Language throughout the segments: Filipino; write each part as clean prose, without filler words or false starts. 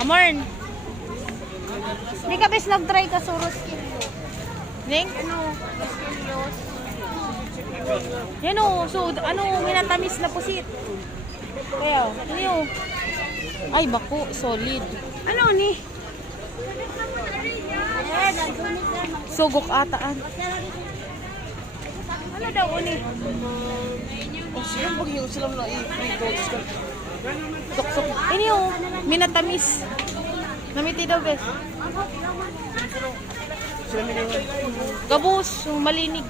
Amorn. Hindi ka bes nag-try ka sa Roskillo. Ning? Ano? Roskillos. Yan o. So, ano, minatamis na pusit. Kaya, ano yun? Ay, baku. Solid. Ano ni? Sugok ataan. Ano daw ni? Oh, silang bagyo silang na i-prito. Sok-sok. Ini o. Minatamis. Namiti daw, bes. Sila minimum. Gabos. Malinig.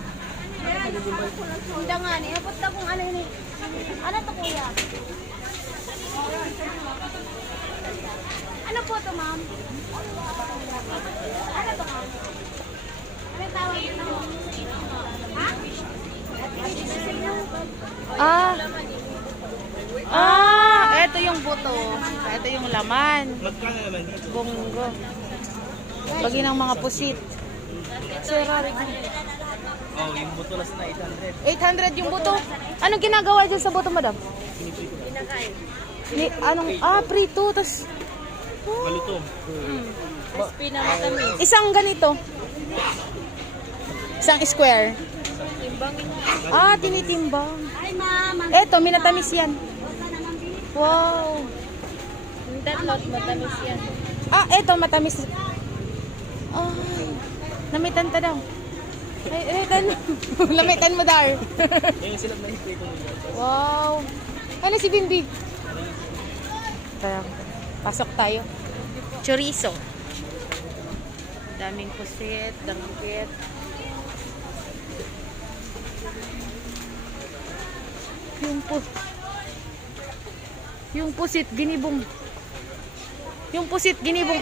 Hindi nga ni. Apot na kung ano ni. Ano to kuya? Ano po to ma'am? Ano to ma'am? Ano tawag ito? Ha? Ito yung buto. Ito yung laman. Magkano naman dito? Bonggo. Bagi ng mga pusit. Serari. Oh, yung buto last na 800. 800 yung buto. Anong ginagawa dyan sa buto, madam? Pinakain. Prito. Tas, Malutong. Crispy na matamis. isang ganito. Isang square. Timbangin mo. Tinitimbang. Ay ma'am. Eto, minatamis yan. Wow. Yung tatlot matamis yan. Eto, matamis. Ay, namitan ta daw. Ay, namitan. Lamitan mo, Dar. Yung sila na i-prito nila. Wow. Ano si Bimbi? Tara, pasok tayo. Chorizo. Daming pusit, danggit. Yung pusit ginibong. Yung pusit ginibong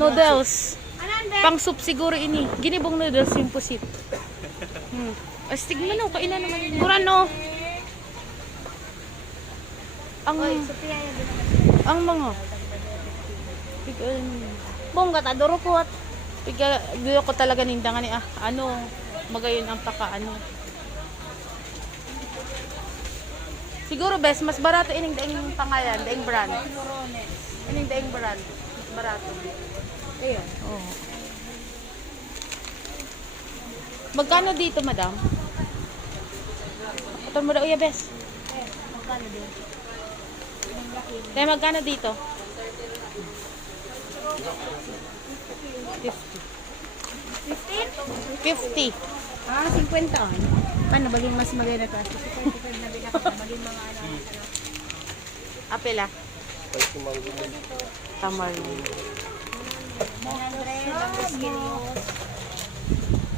noodles. Pang soup siguro ini. Ginibong noodles yung pusit. Astig mo no, kainan naman yun. Murano. Ang mga Bongga ta durukot. Dito ko talaga nindangan ni magayon ang siguro best mas barato ining daing pangalan, daing brand. Ining daing brand, mas barato. Ayun. Oh. Magkano dito, madam? Ito mo daw iya, best. Magkano din? Kaya magkano dito? 50. 50. 50. Paano baging mas maganda ka? 50 na binaka baging mga Apela. Pwede kumanggo mo. Tamarind. 100 ang Roskillos.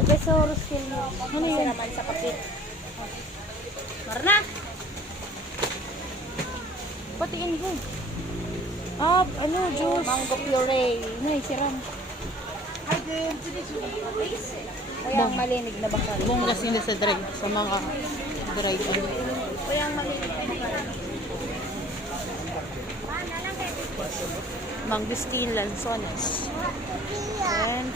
Beso Roskillo. Ano yun? Naman sa kapit. Marna. Patiin ko. Juice. Mango puree. Nay, siram. Kaya ang malinig na bakal. Bongga sila sa dry. Sa mga dry. Kaya ang malinig na bakal. Mangustin lanzones. And